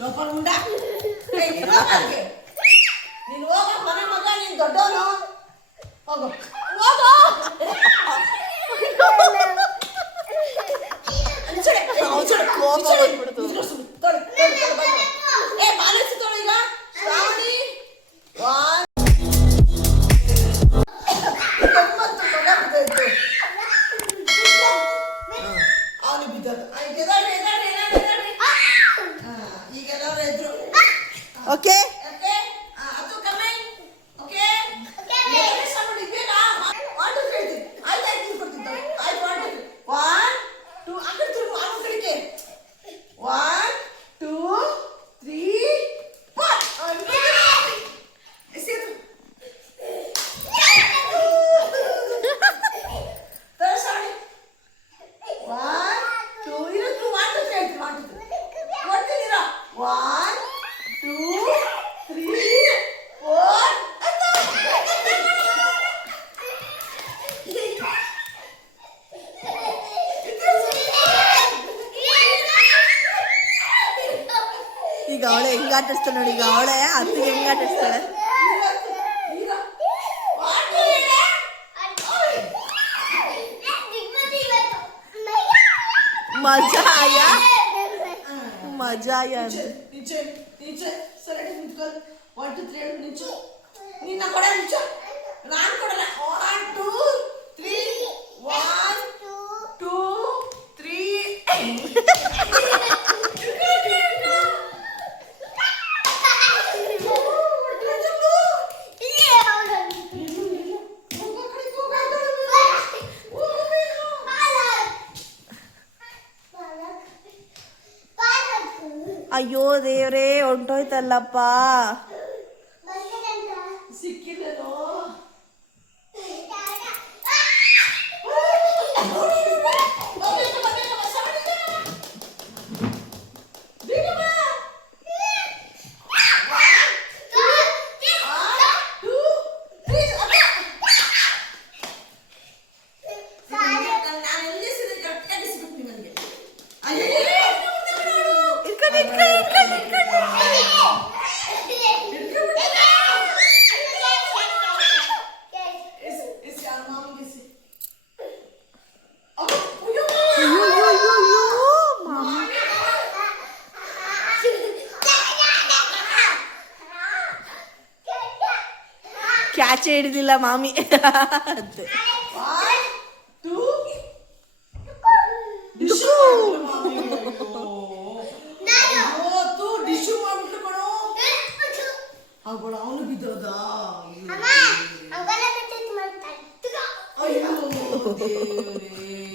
ಲೋಪರ್ ಮುಂಡ ನೀನು ಹೋಗ ಮನೆ ಮಗ ನೀನು ದೊಡ್ಡವನು ಹೋಗು ಹೋಗು ಏ ಮಾನಸ ತೊಳೆ ಈಗ ಶ್ರಾವಣಿ ಅವನು ಬಿದ್ದದ್ದು ಈಗೆಲ್ಲರೂ ಎದ್ರು ಓಕೆ ಈಗ ಅವಳೆ ಹೆಂಗ್ ಆಟಿಸ್ತಾಳೆ ನೋಡಿ. ಈಗ ಅವಳೆ ಅತ್ತಿಗೆ ಹೆಂಗ್ ಆಟಿಸ್ತಾಳೆ. ಮಜಾ ಆಯಾ ಮಜಾ ಆಯಾ ಅಂತ ನಿನ್ನ ಕೊಡ ನಿಂಚು ನಾನು ಕೊಡಲ್ಲ 1 2 3 1 2 3 ಅಯ್ಯೋ ದೇವ್ರೇ ಹೊಂಟೋಯ್ತಲ್ಲಪ್ಪ. ಸಿಕ್ಕಿಲ್ಲೋ ಕ್ಯಾಚೆ ಹಿಡಿದಿಲ್ಲ ಮಾಮಿ. ಅವನು ಬಿದ್ದೋದ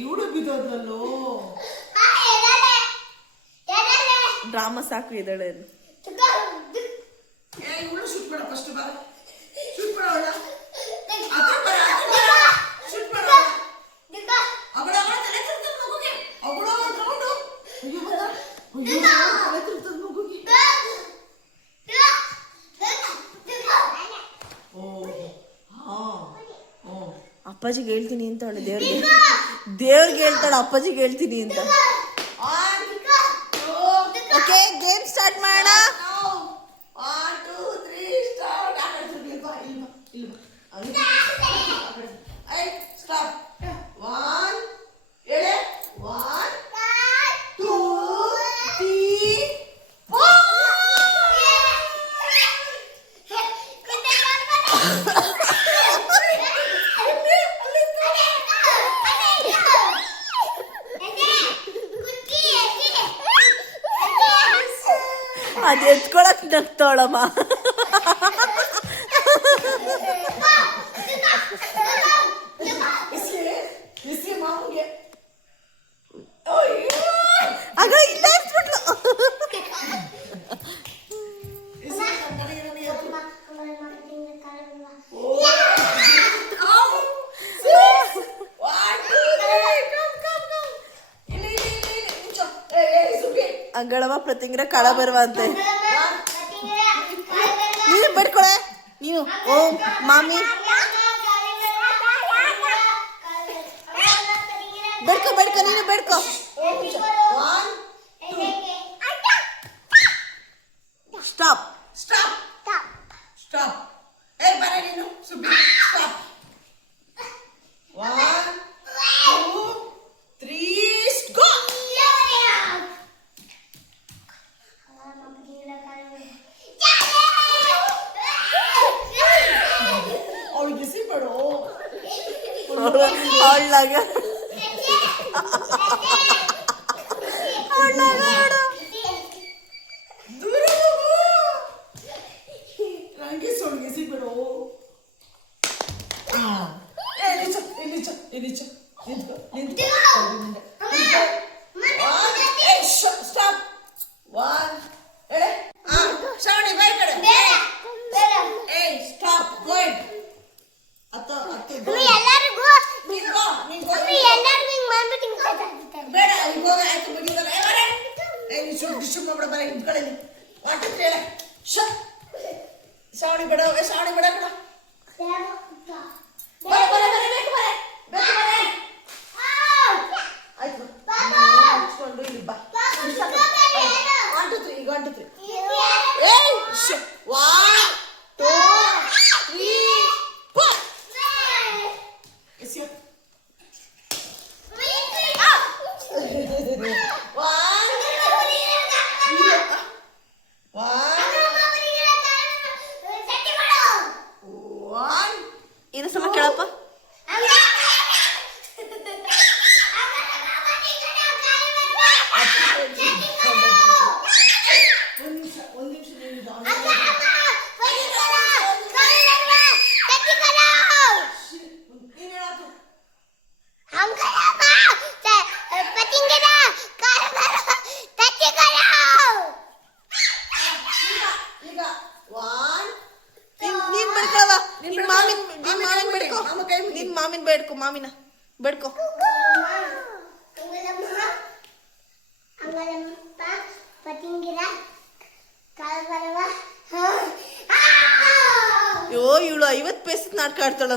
ಇವಳು ಬಿದ್ದೋದ್ರಲ್ಲೋ. ಡ್ರಾಮಾ ಸಾಕು ಇದ್ದಾಳೆ. ಇವಳು ಶೂಟ್ ಮಾಡ ಫಸ್ಟ್ ಬರ ಶೂಟ್ ಮಾಡ ಅಪ್ಪಾಜಿಗೆ ಹೇಳ್ತೀನಿ ಅಂತ ಅವಳು ದೇವ್ರಿಗೆ ಹೇಳ್ತಾಳೆ ಅಪ್ಪಾಜಿಗೆ ಹೇಳ್ತೀನಿ ಅಂತ. ಓಕೆ ಗೇಮ್ ಸ್ಟಾರ್ಟ್ ಮಾಡೋಣ. ಅದು ಎತ್ಕೊಳಕ್ ನಗ್ತಾಳಮ್ಮ. ಆಗ ಇಲ್ಲ ಅಂಗಳವ ಪ್ರತಿಂಗ್ರ ಕಳ ಬರುವಂತೆ. ನೀನು ಬೇಡ್ಕೊಳೆ ನೀನು. ಓ ಮಾಮಿ ಬೇಡ್ಕೊ ಬೇಡ್ಕೊ ನೀನು ಬೇಡ್ಕೊ. ಅಳ್ಳಾಗ ದೂರ ಹೋಗು. ನಂಗೆ ಸೊಳ್ಗೆ ಸಿಗ್ಬೇಡ. ಸ್ಟಾಪ್. ಒನ್ ಶ್ರಾವಣಿ ಬೈ ಕಡೆ. ಏಯ್ ಸ್ಟಾಪ್ ಗೋಯಿಂಗ್. ಅತ್ತು ಎಲ್ಲರಿಗೂ ಬೇಡ ಈಗ ಹೋಗಿ ಆಯ್ತು ಮುಗಿದಲ್ಲ. ಡಿಸ್ಟರ್ಬ್ ಮಾಡ್ಬೇಡ. ಬರ ಹಿಂದ್ ಕಡೆ ವಾಟರ್ ಹೇಳ. ಶ್ರಾವಣಿ ಬೇಡ. ಶ್ರಾವಣಿ ಬೇಡ ಕಣ. ಬರ ಬರ ಬರ ಬೇಕು ಬರ ಬೇಕು ಬರ. ಆಯ್ತು ಹಚ್ಕೊಂಡು ಇಲ್ಲಿ ಬಾ. 1 2 3 ಈಗ 1 2 3. ಏಯ್ 1 2 3 4. ಎಸ್ಯಾ. 1 ಇನ್ನೊಂದ್ಸಲ ಕೇಳಪ್ಪ. ಒಂದು ನಿಮಿಷ ಈಗ 1 ನೀನ್ ಬೇಡ್ಕೊಳವ. ನಿನ್ ಮಾಮಿನ ಬೇಡ್ಕೊ. ಮಾಮಿನ ಬೇಡ್ಕೊ. ಅಯ್ಯೋ ಇವಳು 50 ಪೈಸದ ನಾಟಕ ಆಡ್ತಾಳ.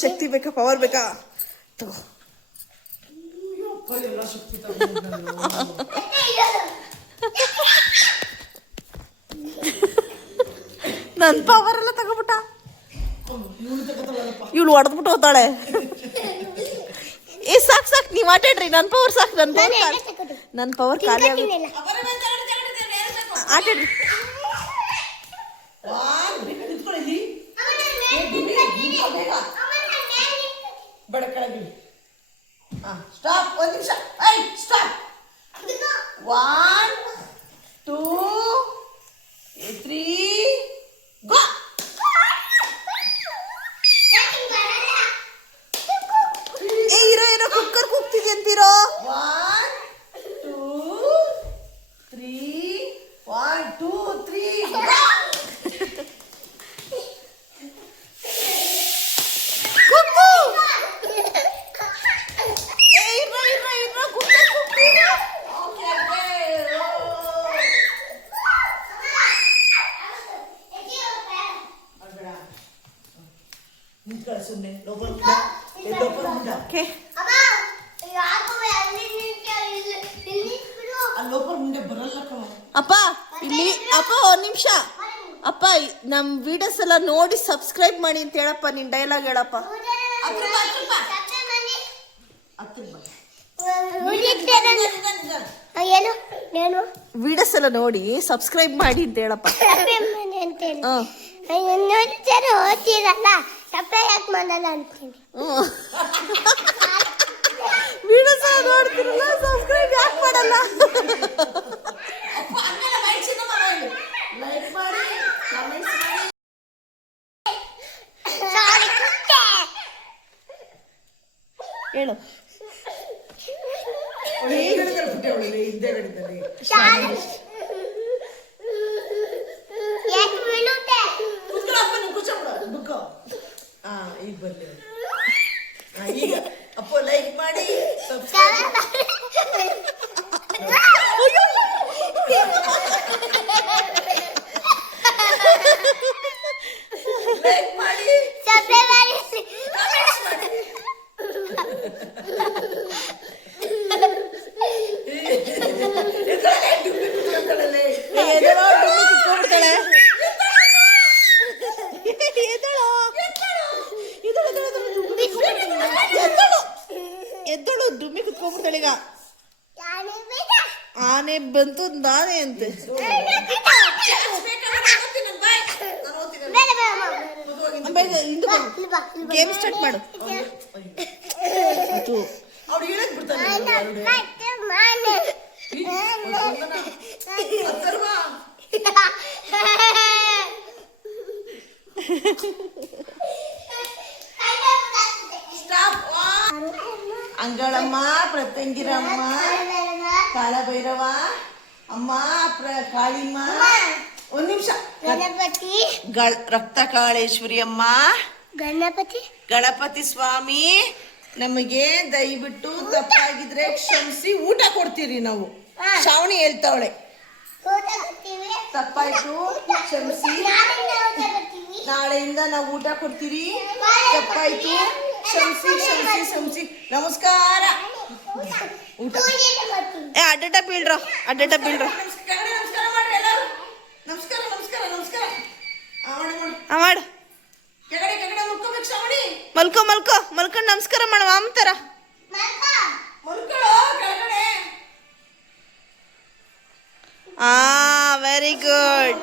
ಶಕ್ತಿ ಬೇಕಾ, ಪವರ್ ಬೇಕಾ? ತಗೋ. ಎಲ್ಲ ಶಕ್ತಿ ತಗೊಂಡು ನನ್ ಪವರ್ ಎಲ್ಲ ತಗೋಬಿಟ್ಟ. ಇವಳು ತಗೋತಾಳಪ್ಪ. ಇವಳು ಹೊಡೆದ್ಬಿಟ್ಟು ಹೋಗ್ತಾಳೆ. ಏ ಸಾಕ್ ಸಾಕ್, ನೀವ್ ಆಟಾಡ್ರಿ. ನನ್ ಪವರ್ ಸಾಕು. ನನ್ ಪವರ್ ಖಾಲಿ ಆಗುತ್ತೆ. ಆಟಾಡ್ರಿ. 1 ನಿಂತ್ಕೊಳ್ಳಿ. ಬೇಡ ಕೆಳಗೆ. ಸ್ಟಾಪ್. 1 ನಿಮಿಷ. ಸ್ಟಾಪ್. 1 2 3 ಗೋ. ಏ ಇರೋ ಕುಕ್ಕರ್ ಕೂಗ್ತಿದೆ ಅಂತೀರೋ. 1 2 3 1 2 3 ಗೋ. ಕುಕ್ಕು. ಏ ಇರೋ ಕುಕ್ಕರ್ ಕೂಗ್ತಿದೆ. Okay okay. ನಿಂತ್ಕೊಳ್ಳಿ ಸುಮ್ಮನೆ. ಲೋಪರ್ ಮುಂಡ. ಓಕೆ. ಆ ಲೋಪರ್ ಮುಂದೆ ಬರಲ್ಲ ಕಣ. ಅಪ್ಪ ಇಲ್ಲಿ ಅಪ್ಪ 1 ನಿಮಿಷ. ಅಪ್ಪ ನಮ್ ವಿಡಿಯೋಸ್ ಎಲ್ಲ ನೋಡಿ ಸಬ್ಸ್ಕ್ರೈಬ್ ಮಾಡಿ ಅಂತ ಹೇಳಪ್ಪ. ನಿನ್ ಡೈಲಾಗ್ ಹೇಳಪ್ಪ. ವಿಡಿಯೋಸ್ ಎಲ್ಲ ನೋಡಿ ಸಬ್ಸ್ಕ್ರೈಬ್ ಮಾಡಿ ಅಂತ ಹೇಳಪ್ಪ. ಓದ್ತೀರಲ್ಲ ತಪ್ಪೆ ಯಾಕೆ ಮಾಡಲ್ಲ ಅಂತೀನಿ. ವಿಡಿಯೋಸ್ ನೋಡ್ತಿರಲ್ಲ ಸಬ್ಸ್ಕ್ರೈಬ್ ಯಾಕೆ ಮಾಡಲ್ಲ? ಲೈಕ್ ಮಾಡಿ, ಕಮೆಂಟ್ಸ್ ಮಾಡಿ. ಹೇಳು. ಹಿಂದೆ ಗಡಿದಲ್ಲಿ ಬುಕ್. ಈಗ ಬರ್ಲಿ. ಈಗ ಅಪ್ಪ ಲೈಕ್ ಮಾಡಿ, ಸಬ್ಸ್ಕ್ರೈಬ್ ಲೈಕ್ ಮಾಡಿ, ಕಮೆಂಟ್ಸ್ ಮಾಡಿ. ಎದ್ದಳು ಡುಮ್ಮಿ ಕುತ್ಕೊಂಡ್ಬಿಡ್ತಾಳೆ. ಈಗ ಆನೆ ಬಂತು ನಾನೇ ಅಂತೆ. ಬೇಗ ಇದು ಗೇಮ್ ಸ್ಟಾರ್ಟ್ ಮಾಡು. ಅದು ಅವ್ರು ಹೇಳಕ್ ಬಿಡ್ತಾನೆ ಅಥರ್ವ. ಸ್ಟಾಪ್. ಅಂಗಳಮ್ಮ, ಪ್ರತಂಗಿರಮ್ಮ, ಕಾಲಭೈರವ ಅಮ್ಮ, ಕಾಳಿಮ್ಮ. ಒಂದ್ ನಿಮಿಷ. ಗಣಪತಿ ರಕ್ತ ಕಾಳೇಶ್ವರಿ ಅಮ್ಮ, ಗಣಪತಿ ಸ್ವಾಮಿ, ನಮಗೆ ದಯವಿಟ್ಟು ತಪ್ಪಾಗಿದ್ರೆ ಕ್ಷಮಿಸಿ, ಊಟ ಕೊಡ್ತೀರಿ ನಾವು. ಶ್ರಾವಣಿ ಹೇಳ್ತಾವಳೆ ತಪ್ಪಾಯ್ತು ಕ್ಷಮಿಸಿ, ನಾಳೆಯಿಂದ ನಾವು ಊಟ ಕೊಡ್ತೀರಿ, ತಪ್ಪಾಯ್ತು ಕ್ಷಮಿಸಿ ಕ್ಷಮಿಸಿ ಕ್ಷಮಿಸಿ. ನಮಸ್ಕಾರ. ಊಟ ಅಡ್ಡಟ ಬೀಳ್ರ, ಅಡ್ಡಟ ಬೀಳ್ರ. ನಮಸ್ಕಾರ ಮಾಡ್ರಿ ಎಲ್ಲರೂ. ನಮಸ್ಕಾರ ನಮಸ್ಕಾರ ನಮಸ್ಕಾರ. ಮಾಡು. ಕೆಳಗಡೆ ಕೆಳಗಡೆ ಮುಕ್ಕೋಬೇಕು ಶ್ರಾವಣಿ. ಮಲ್ಕೊಂಡು ನಮಸ್ಕಾರ ಮಾಡುವ ಅಂತಾರ. ಮುಲ್ಕೊಳ್ಳೋ ಕೆಳಗಡೆ. Very good.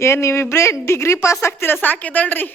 ಏನ್ ನೀವಿಬ್ರೇ ಡಿಗ್ರಿ ಪಾಸ್ ಆಗ್ತೀರಾ? ಸಾಕೆದಳ್ರಿ.